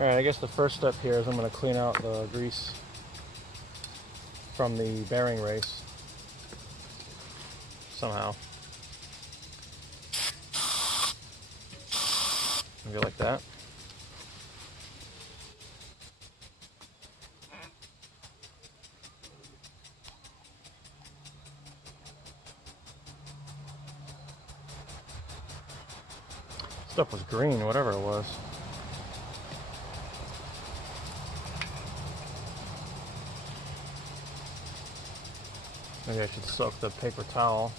Alright, I guess the first step here is I'm going to clean out the grease from the bearing race somehow. Maybe like that. Stuff was green, whatever it was. Maybe I should soak the paper towel.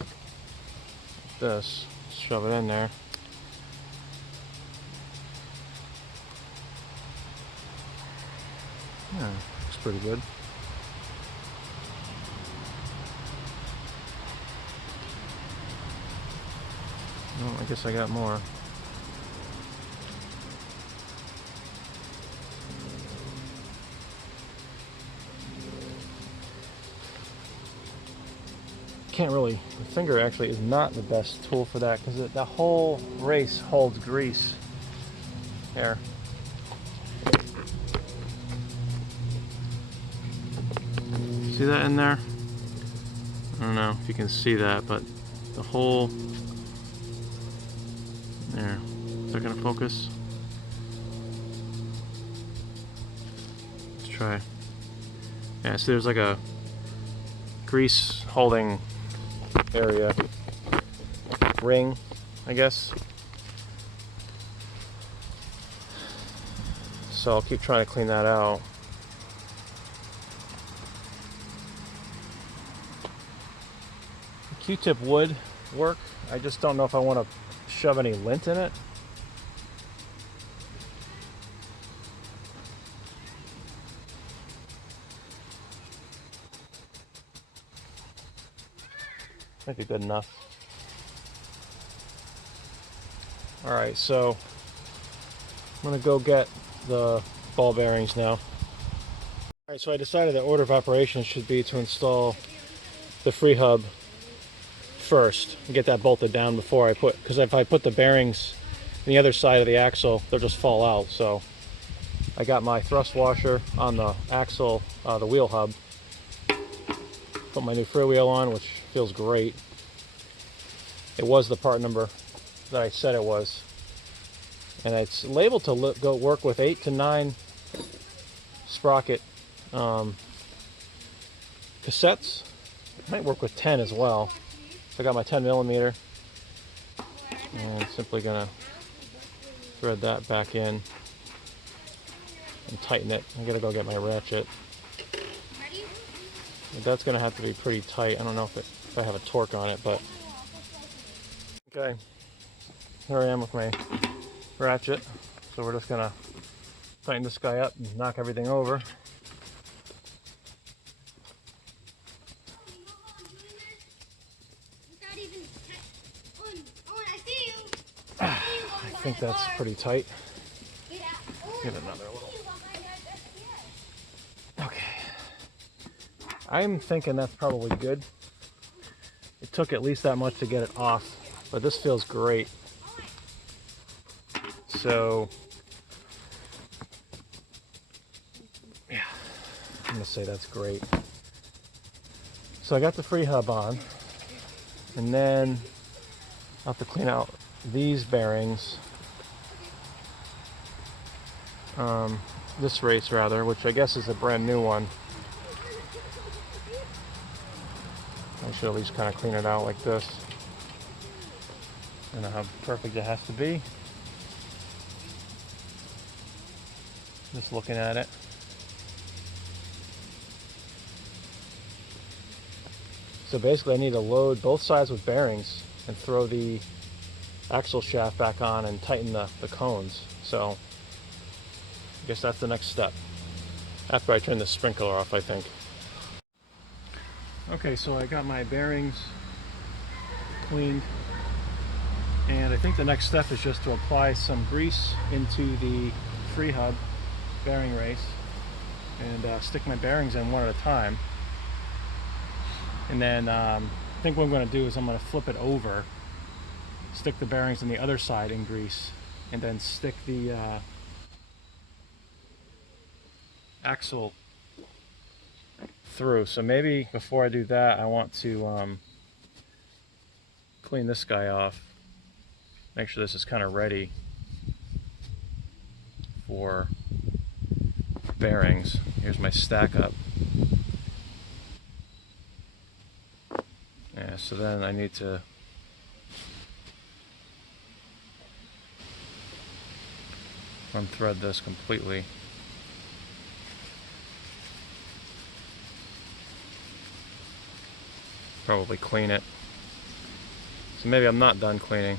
Like this, shove it in there. Yeah, looks pretty good. Well, I guess I got more. Can't really, the finger actually is not the best tool for that because the whole race holds grease. Here. See that in there? I don't know if you can see that, but the whole, there, is that gonna focus? Let's try. Yeah, so there's like a grease holding area, ring, I guess. So I'll keep trying to clean that out. The Q-tip would work. I just don't know if I want to shove any lint in it. Might be good enough. Alright, so I'm going to go get the ball bearings now. Alright, so I decided the order of operations should be to install the freehub first and get that bolted down before I put, because if I put the bearings on the other side of the axle, they'll just fall out. So I got my thrust washer on the axle, the wheel hub. Put my new freewheel on, which feels great. It was the part number that I said it was. And it's labeled to go work with 8 to 9 sprocket cassettes. It might work with 10 as well. So I got my 10mm. And simply gonna thread that back in and tighten it. I gotta go get my ratchet. That's going to have to be pretty tight. I don't know if I have a torque on it, but okay. Here I am with my ratchet. So we're just going to tighten this guy up and knock everything over. I think that's pretty tight. Give it another little. Okay. I'm thinking that's probably good. It took at least that much to get it off, but this feels great. So, yeah, I'm gonna say that's great. So I got the free hub on, and then I'll have to clean out these bearings. This race rather, which I guess is a brand new one. I should at least kind of clean it out like this. I don't know how perfect it has to be. Just looking at it. So basically I need to load both sides with bearings and throw the axle shaft back on and tighten the cones. So I guess that's the next step. After I turn the sprinkler off, I think. Okay, so I got my bearings cleaned, and I think the next step is just to apply some grease into the free hub bearing race and stick my bearings in one at a time. And then I think what I'm going to do is I'm going to flip it over, stick the bearings on the other side in grease, and then stick the axle through. So maybe before I do that, I want to clean this guy off. Make sure this is kind of ready for bearings. Here's my stack up. Yeah, so then I need to unthread this completely. Probably clean it. So maybe I'm not done cleaning.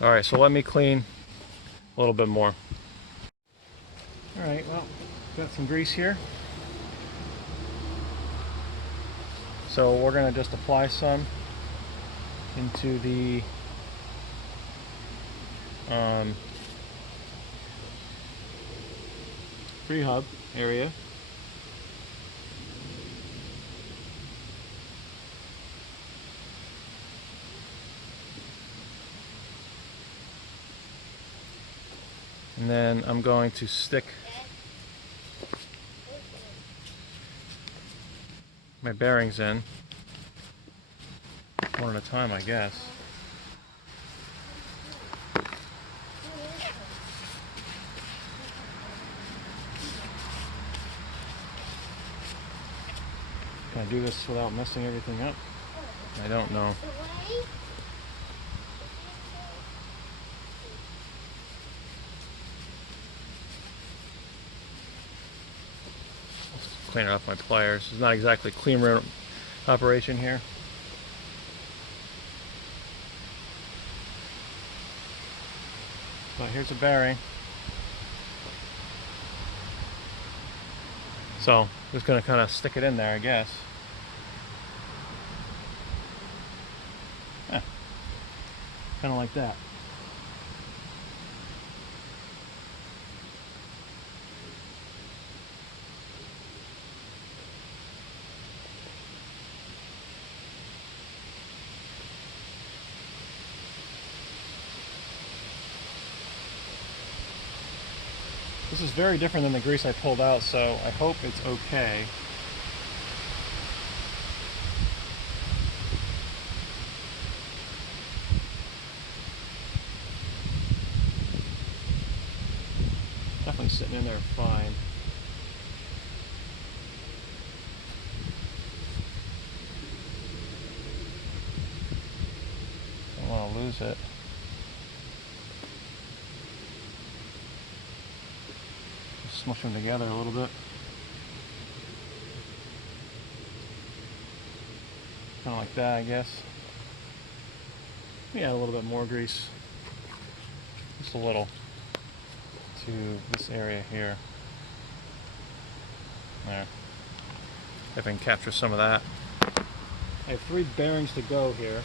Alright, so let me clean a little bit more. Alright, well, got some grease here. So we're going to just apply some into the freehub area. And then I'm going to stick my bearings in one at a time, I guess. Can I do this without messing everything up? I don't know. Let's clean it off my pliers. It's not exactly clean room operation here. But here's a bearing. So just gonna kind of stick it in there, I guess. Kind of like that. This is very different than the grease I pulled out, so I hope it's okay. Definitely sitting in there fine. Don't want to lose it. Just smush them together a little bit. Kind of like that, I guess. Yeah, a little bit more grease. Just a little. To this area here. There. If I can capture some of that. I have 3 bearings to go here.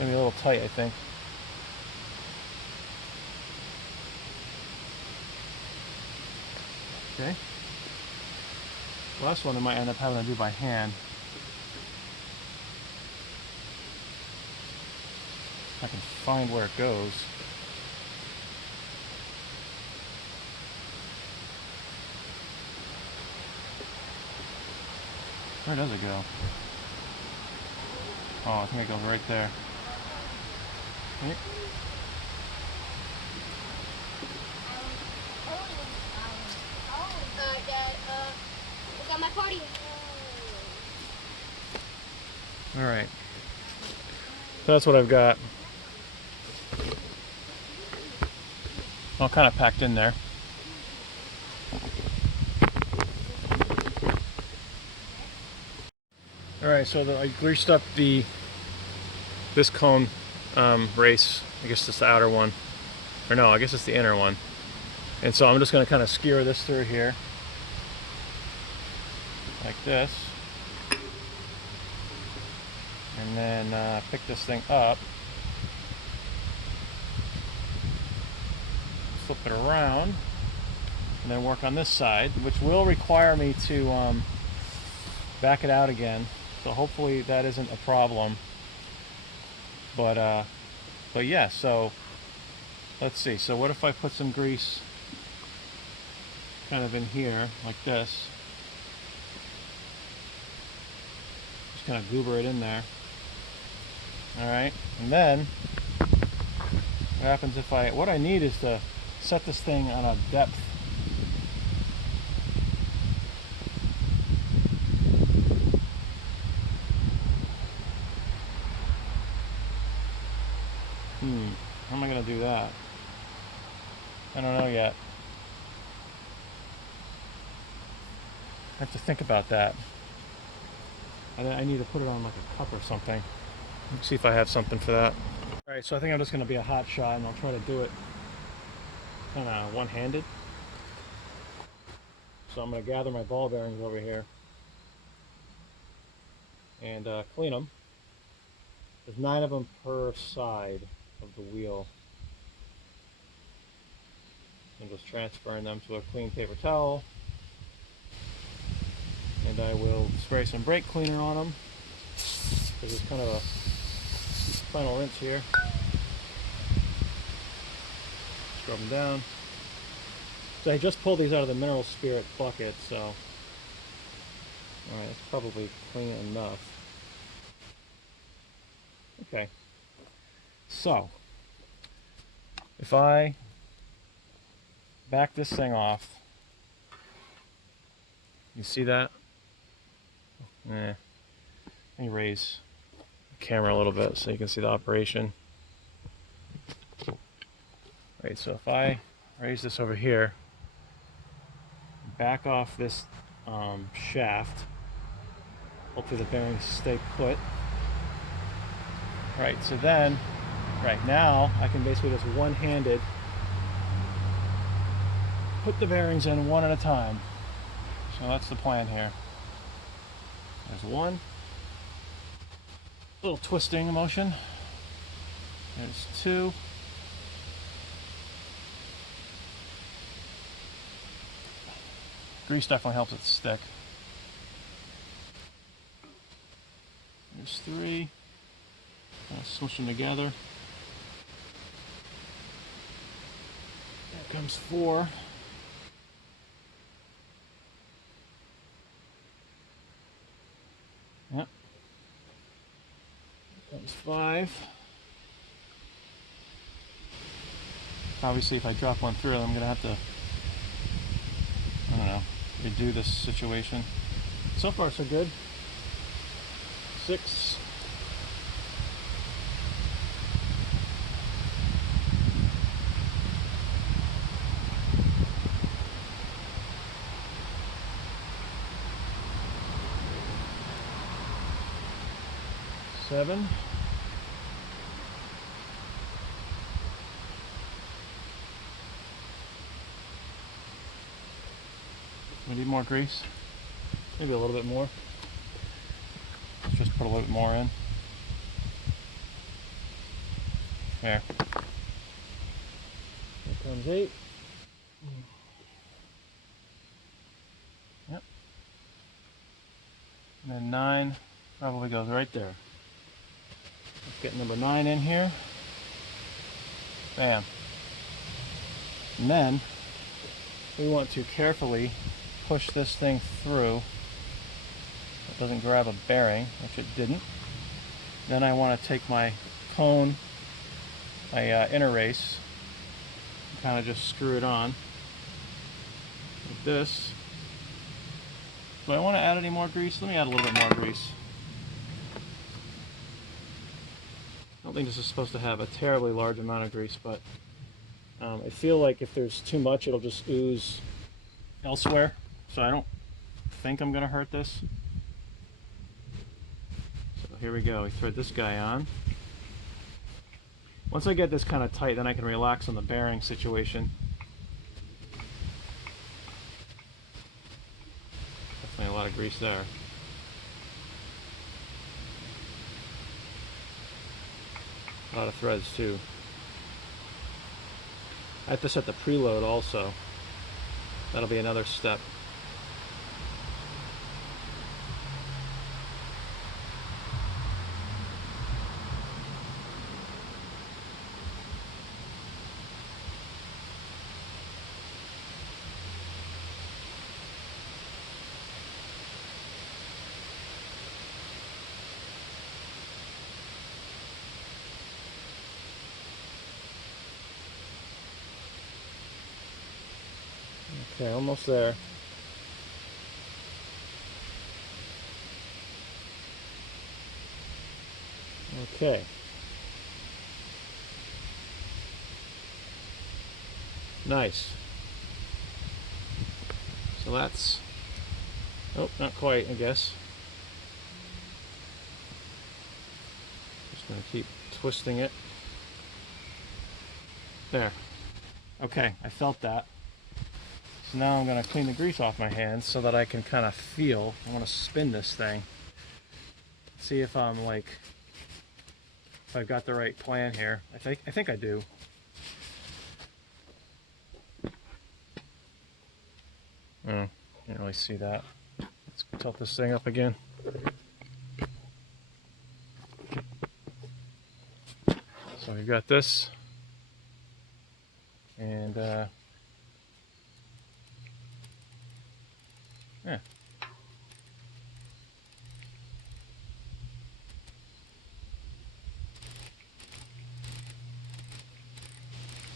Maybe a little tight, I think. Okay. Last one I might end up having to do by hand. If I can find where it goes. Where does it go? Oh, I think it goes right there. Right. Alright. So that's what I've got. All kind of packed in there. Alright, so I greased up this cone race. I guess it's the outer one. Or no, I guess it's the inner one. And so I'm just going to kind of skewer this through here. Like this. And then pick this thing up. Flip it around. And then work on this side, which will require me to back it out again. So hopefully that isn't a problem. But But yeah, so let's see. So what if I put some grease kind of in here like this? Just kind of goober it in there. Alright, and then what happens if what I need is to set this thing on a depth. How am I going to do that? I don't know yet. I have to think about that. I need to put it on like a cup or something. Let's see if I have something for that. Alright, so I think I'm just going to be a hot shot and I'll try to do it kind of one-handed. So I'm going to gather my ball bearings over here and clean them. There's 9 of them per side of the wheel. I'm just transferring them to a clean paper towel. And I will spray some brake cleaner on them. Because it's kind of a final rinse here. Scrub them down. So I just pulled these out of the mineral spirit bucket, so alright, it's probably clean enough. Okay. So if I back this thing off, you see that? Let me raise the camera a little bit so you can see the operation. Right, so if I raise this over here, back off this shaft, hopefully the bearings stay put. Right, so then, right now, I can basically just one-handed put the bearings in one at a time. So that's the plan here. There's one. Little twisting motion. There's 2. Grease definitely helps it stick. There's 3. I'll smush them together. There comes 4. Yep. There comes 5. Obviously, if I drop one through, I'm going to have to, I don't know, redo this situation. So far, so good. 6. 7. We need more grease. Maybe a little bit more. Let's just put a little bit more in. There. Here comes 8. Yep. And then 9 probably goes right there. Let's get number 9 in here. Bam. And then we want to carefully push this thing through. It doesn't grab a bearing, which it didn't. Then I want to take my cone, my inner race, and kind of just screw it on like this. Do I want to add any more grease? Let me add a little bit more grease. I don't think this is supposed to have a terribly large amount of grease, but I feel like if there's too much, it'll just ooze elsewhere. So I don't think I'm going to hurt this. So here we go. We thread this guy on. Once I get this kind of tight, then I can relax on the bearing situation. Definitely a lot of grease there. A lot of threads too. I have to set the preload also. That'll be another step. Okay, almost there. Okay. Nice. So that's, oh, not quite, I guess. Just gonna keep twisting it. There. Okay, I felt that. So now I'm gonna clean the grease off my hands so that I can kind of feel. I want to spin this thing. See if I'm like, if I've got the right plan here. I think I do. Oh, can't really see that. Let's tilt this thing up again. So we've got this, and yeah.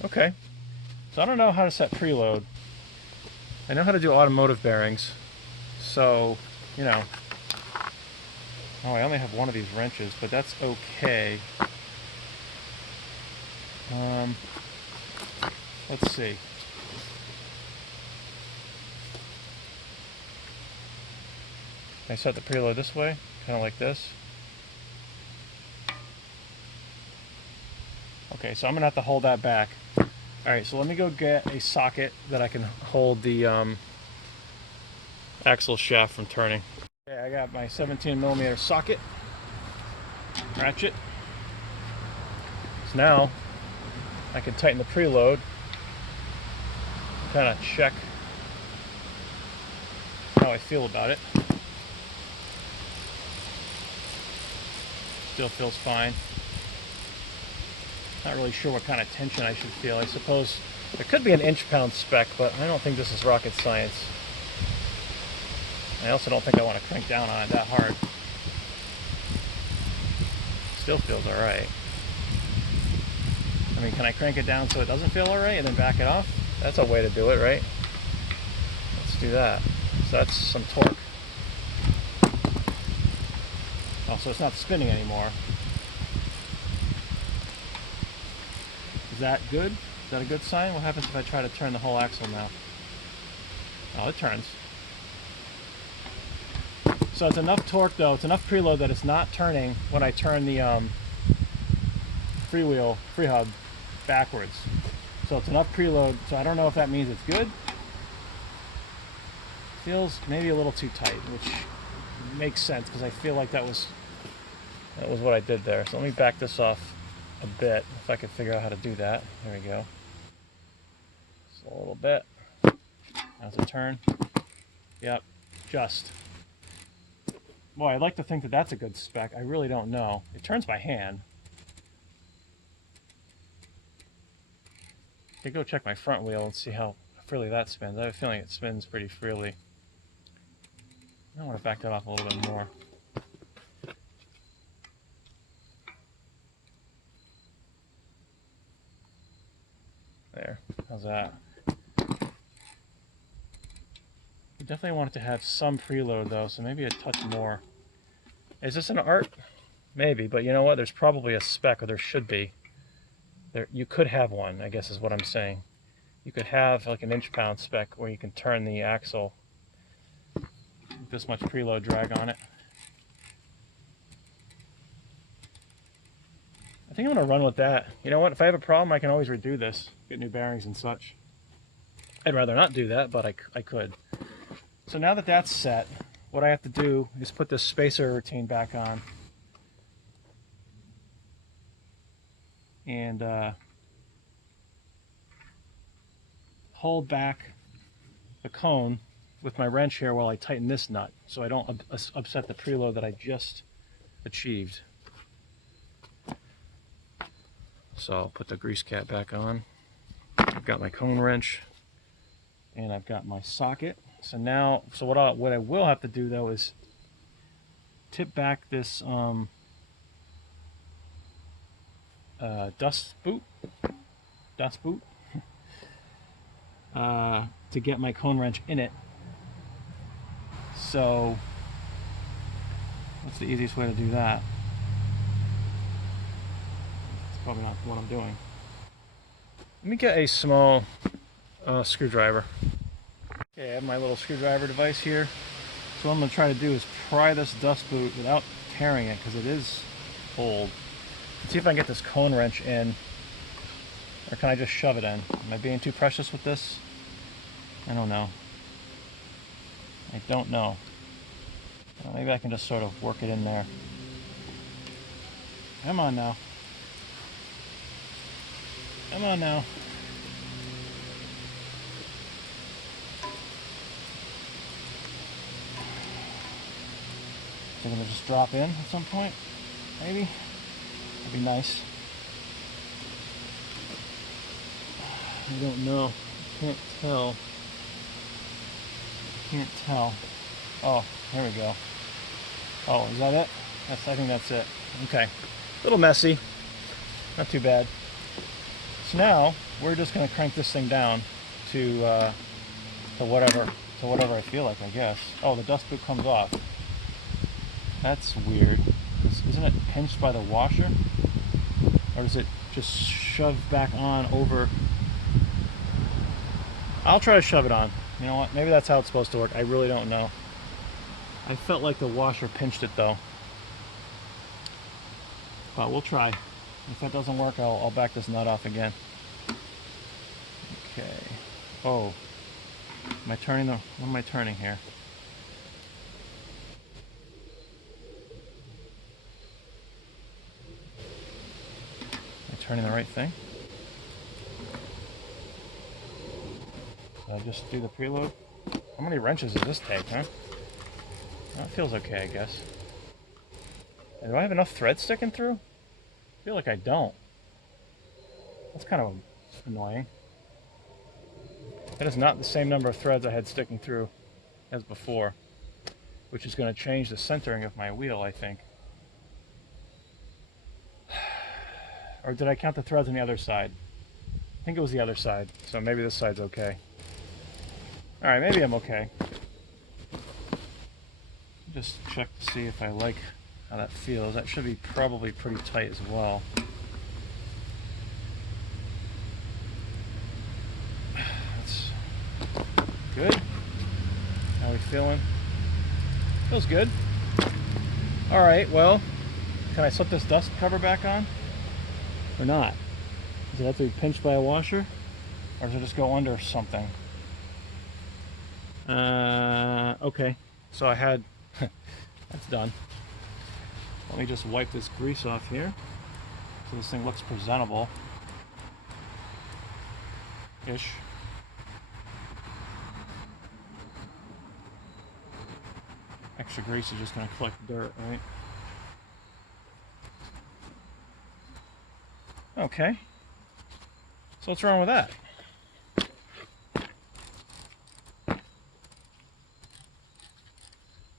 Okay. So I don't know how to set preload. I know how to do automotive bearings. So, you know. Oh, I only have one of these wrenches, but that's okay. Let's see. Can I set the preload this way? Kind of like this. Okay, so I'm gonna have to hold that back. Alright, so let me go get a socket that I can hold the axle shaft from turning. Okay, I got my 17mm socket, ratchet. So now I can tighten the preload, kind of check how I feel about it. Still feels fine. Not really sure what kind of tension I should feel. I suppose there could be an inch-pound spec, but I don't think this is rocket science. I also don't think I want to crank down on it that hard. Still feels alright. I mean, can I crank it down so it doesn't feel alright and then back it off? That's a way to do it, right? Let's do that. So that's some torque. Oh, so it's not spinning anymore. Is that good? Is that a good sign? What happens if I try to turn the whole axle now? Oh, it turns. So it's enough torque though, it's enough preload that it's not turning when I turn the freehub backwards. So it's enough preload, so I don't know if that means it's good. Feels maybe a little too tight, which makes sense because I feel like that was what I did there. So let me back this off a bit if I could figure out how to do that. There we go. Just a little bit. How's it turn? Yep, just. Boy, I'd like to think that that's a good spec. I really don't know. It turns by hand. I could go check my front wheel and see how freely that spins. I have a feeling it spins pretty freely. I want to back that off a little bit more. There. How's that? You definitely want it to have some preload though, so maybe a touch more. Is this an art? Maybe, but you know what? There's probably a spec, or there should be. There, you could have one, I guess is what I'm saying. You could have like an inch-pound spec where you can turn the axle with this much preload drag on it. I think I'm going to run with that. You know what? If I have a problem, I can always redo this, get new bearings and such. I'd rather not do that, but I could. So now that that's set, what I have to do is put this spacer routine back on. And hold back the cone with my wrench here while I tighten this nut so I don't upset the preload that I just achieved. So I'll put the grease cap back on. I've got my cone wrench and I've got my socket. So now, so what I will have to do though is tip back this dust boot, to get my cone wrench in it. So what's the easiest way to do that? It's probably not what I'm doing. Let me get a small screwdriver. Okay, I have my little screwdriver device here. So what I'm going to try to do is pry this dust boot without tearing it, because it is old. Let's see if I can get this cone wrench in, or can I just shove it in? Am I being too precious with this? I don't know. I don't know. Maybe I can just sort of work it in there. Come on now. Come on now. They're gonna just drop in at some point, maybe? That'd be nice. I don't know. Can't tell. Can't tell. Oh, here we go. Oh, is that it? Yes, I think that's it. Okay. A little messy. Not too bad. So now we're just gonna crank this thing down to whatever I feel like, I guess. Oh, the dust boot comes off. That's weird. Isn't it pinched by the washer? Or is it just shoved back on over? I'll try to shove it on. You know what? Maybe that's how it's supposed to work. I really don't know. I felt like the washer pinched it though. But we'll try. If that doesn't work, I'll back this nut off again. Okay. Oh. Am I turning the... What am I turning here? Turning the right thing. Did I just do the preload? How many wrenches does this take, huh? Well, it feels okay, I guess. Do I have enough thread sticking through? I feel like I don't. That's kind of annoying. That is not the same number of threads I had sticking through as before, which is going to change the centering of my wheel, I think. Or did I count the threads on the other side? I think it was the other side, so maybe this side's okay. Alright, maybe I'm okay. Just check to see if I like how that feels. That should be probably pretty tight as well. That's good. How are we feeling? Feels good. Alright, well, can I slip this dust cover back on? Or not? Does it have to be pinched by a washer? Or does it just go under something? Okay. So I had... That's done. Let me just wipe this grease off here, so this thing looks presentable. Ish. Extra grease is just going to collect dirt, right? Okay. So what's wrong with that?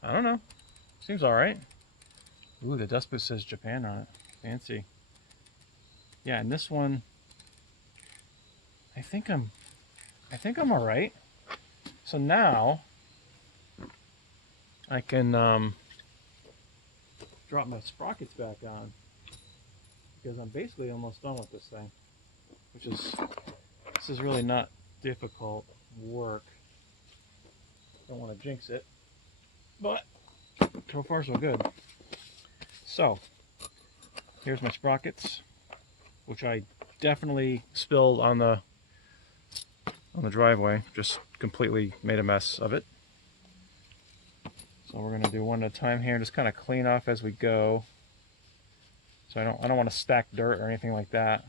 I don't know. Seems alright. Ooh, the dust boot says Japan on it. Fancy. Yeah, and this one, I think I'm alright. So now I can drop my sprockets back on, because I'm basically almost done with this thing, which is, this is really not difficult work. Don't want to jinx it, but so far so good. So here's my sprockets, which I definitely spilled on the driveway. Just completely made a mess of it. So we're going to do one at a time here and just kind of clean off as we go. So I don't want to stack dirt or anything like that.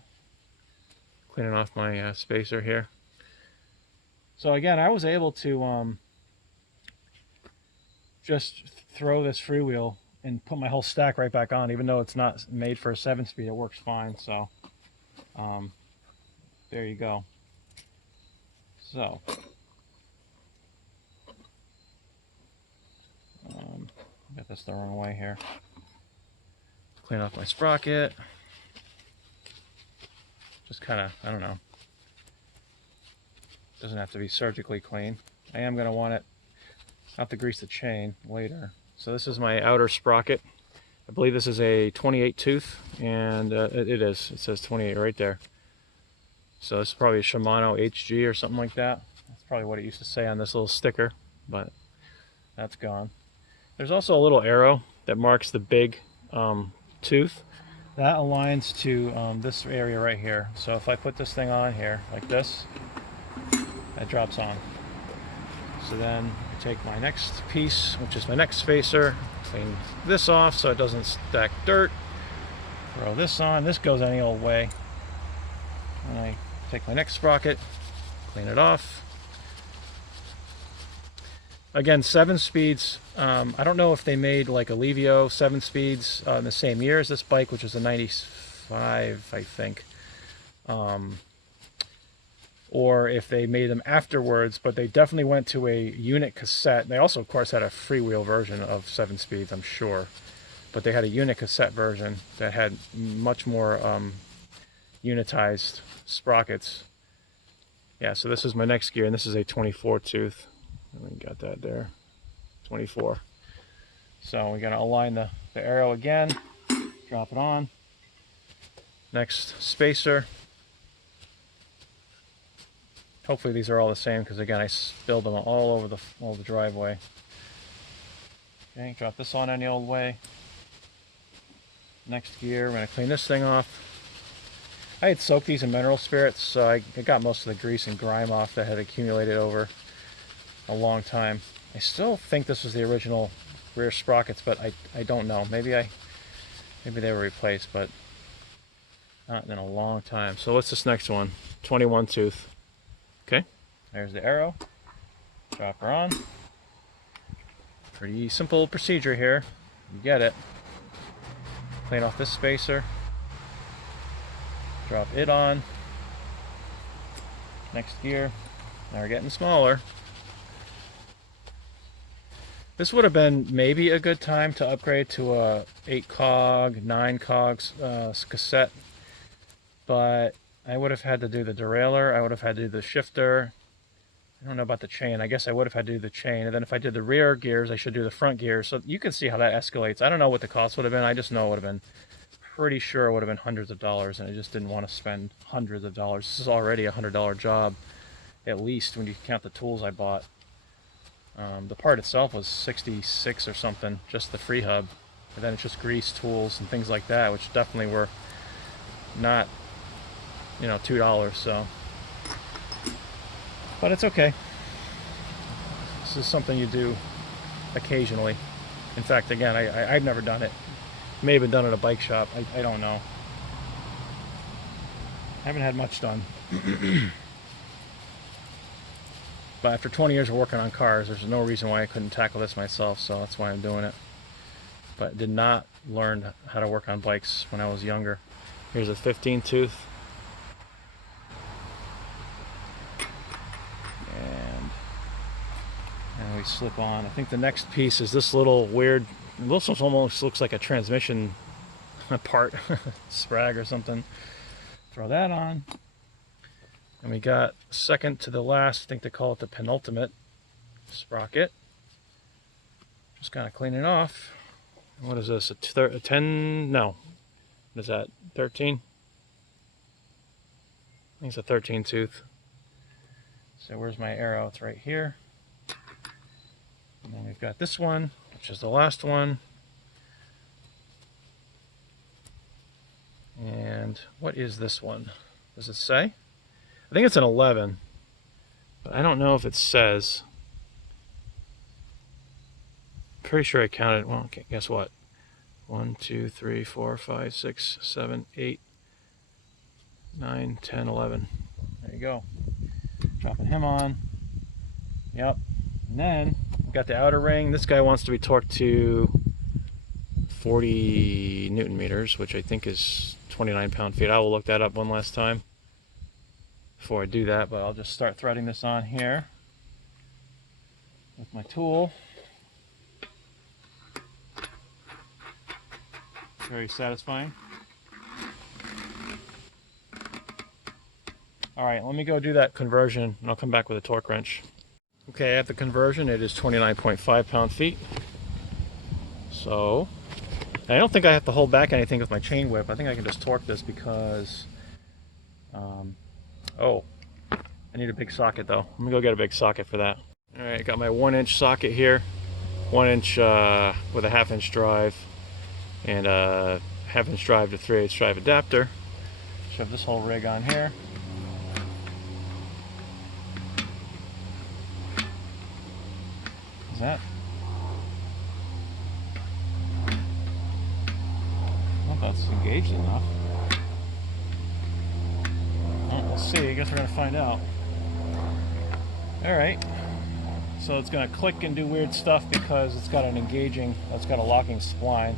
Cleaning off my spacer here. So again, I was able to just throw this freewheel and put my whole stack right back on, even though it's not made for a 7-speed. It works fine. So there you go. So got this the wrong way here. Clean off my sprocket. Just kind of, I don't know. Doesn't have to be surgically clean. I am going to want it, I'll have to grease the chain later. So this is my outer sprocket. I believe this is a 28 tooth, and it is. It says 28 right there. So this is probably a Shimano HG or something like that. That's probably what it used to say on this little sticker, but that's gone. There's also a little arrow that marks the big tooth. That aligns to this area right here. So if I put this thing on here, like this, that drops on. So then I take my next piece, which is my next spacer, clean this off so it doesn't stack dirt. Throw this on. This goes any old way. And I take my next sprocket, clean it off. Again, 7 speeds. I don't know if they made like a Levio 7 speeds in the same year as this bike, which was a 95, I think. Or if they made them afterwards, but they definitely went to a unit cassette. They also, of course, had a freewheel version of 7 speeds, I'm sure. But they had a unit cassette version that had much more unitized sprockets. Yeah, so this is my next gear, and this is a 24 tooth. We got that there, 24. So we're gonna align the arrow again, drop it on. Next spacer. Hopefully these are all the same, because again I spilled them all over the driveway. Okay, drop this on any old way. Next gear, we're gonna clean this thing off. I had soaked these in mineral spirits, so I got most of the grease and grime off that had accumulated over a long time. I still think this was the original rear sprockets, but I don't know. Maybe they were replaced, but not in a long time. So what's this next one? 21 tooth. Okay, there's the arrow. Drop her on. Pretty simple procedure here. You get it. Clean off this spacer. Drop it on. Next gear. Now we're getting smaller. This would have been maybe a good time to upgrade to a 8 cog, 9 cogs cassette, but I would have had to do the derailleur, I would have had to do the shifter. I don't know about the chain. I guess I would have had to do the chain, and then if I did the rear gears, I should do the front gears. So you can see how that escalates. I don't know what the cost would have been. I just know it would have been, pretty sure it would have been hundreds of dollars, and I just didn't want to spend hundreds of dollars. This is already a $100 job, at least, when you count the tools I bought. The part itself was 66 or something, just the free hub, and then it's just grease, tools, and things like that, which definitely were not, you know, $2. So, but it's okay. This is something you do occasionally. In fact, again, I've never done it. May have been done at a bike shop. I don't know. I haven't had much done. But after 20 years of working on cars, there's no reason why I couldn't tackle this myself, so that's why I'm doing it. But did not learn how to work on bikes when I was younger. Here's a 15 tooth. And we slip on. I think the next piece is this little weird, this almost looks like a transmission part, sprag or something. Throw that on. And we got second to the last, I think they call it the penultimate sprocket. Just kind of clean it off. What is this, a 10? No. What is that, 13? I think it's a 13 tooth. So where's my arrow? It's right here. And then we've got this one, which is the last one. And what is this one? Does it say? I think it's an 11, but I don't know if it says. Pretty sure I counted. Well, okay, guess what? 1, 2, 3, 4, 5, 6, 7, 8, 9, 10, 11. There you go. Dropping him on. Yep. And then we've got the outer ring. This guy wants to be torqued to 40 Newton meters, which I think is 29 pound-feet. I will look that up one last time before I do that, but I'll just start threading this on here with my tool. Very satisfying. All right, let me go do that conversion and I'll come back with a torque wrench. Okay, at the conversion, it is 29.5 pound-feet. So, I don't think I have to hold back anything with my chain whip. I think I can just torque this because, oh, I need a big socket though. I'm gonna go get a big socket for that. All right, got my 1-inch socket here. 1-inch with a 1/2-inch drive and a 1/2-inch drive to 3/8 drive adapter. Shove this whole rig on here. Is that? Well, that's engaged enough. Well, we'll see. I guess we're gonna find out. All right. So it's gonna click and do weird stuff because it's got a locking spline.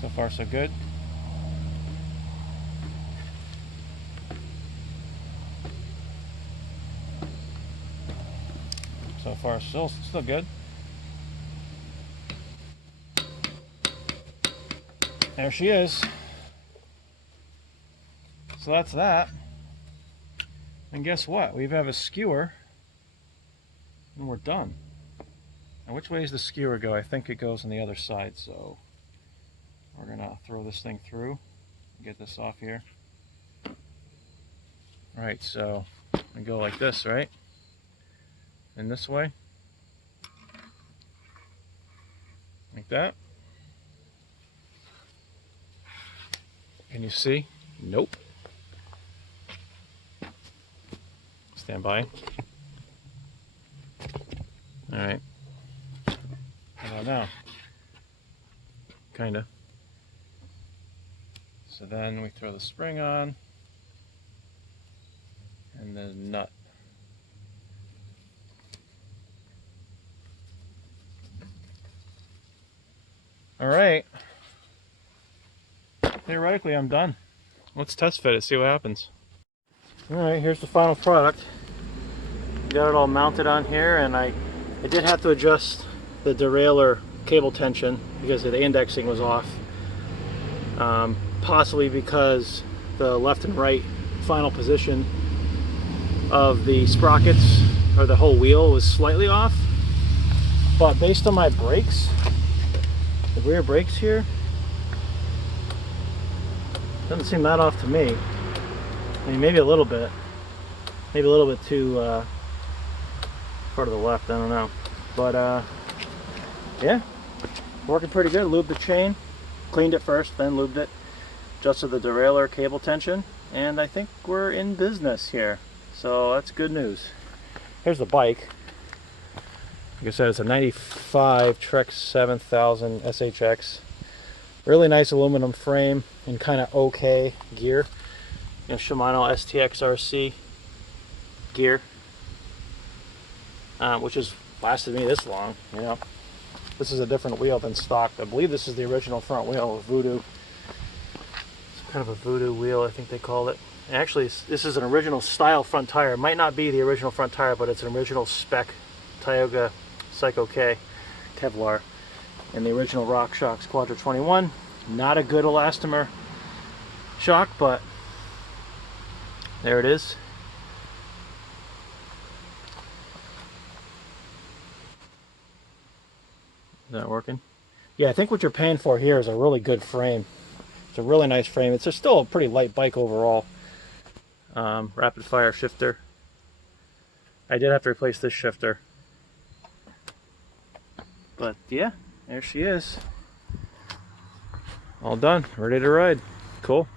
So far, so good. So far, still good. There she is. So that's that. And guess what? We have a skewer, and we're done. Now, which way does the skewer go? I think it goes on the other side. So we're gonna throw this thing through, get this off here. All right, so we go like this, right? And this way, like that. Can you see? Nope. Stand by. All right. How about now? Kinda. So then we throw the spring on, and the nut. All right. Theoretically, I'm done. Let's test fit it, see what happens. All right, here's the final product. Got it all mounted on here, and I did have to adjust the derailleur cable tension because the indexing was off. Possibly because the left and right final position of the sprockets, or the whole wheel, was slightly off. But based on my brakes, the rear brakes here, doesn't seem that off to me. I mean, maybe a little bit. Maybe a little bit too far to the left, I don't know. But yeah, working pretty good. Lubed the chain, cleaned it first, then lubed it, adjusted the derailleur cable tension, and I think we're in business here. So that's good news. Here's the bike. Like I said, it's a 95 Trek 7000 SHX. Really nice aluminum frame and kind of okay gear. You know, Shimano STX-RC gear, which has lasted me this long. You know, this is a different wheel than stock. I believe this is the original front wheel of Voodoo. It's kind of a Voodoo wheel, I think they call it. Actually, this is an original style front tire. It might not be the original front tire, but it's an original spec Tioga Psycho K Kevlar. And the original RockShox Quadra 21. Not a good elastomer shock, but there it is. Is that working? Yeah, I think what you're paying for here is a really good frame. It's a really nice frame. It's still a pretty light bike overall. Rapid fire shifter. I did have to replace this shifter. But yeah, there she is. All done, ready to ride. Cool.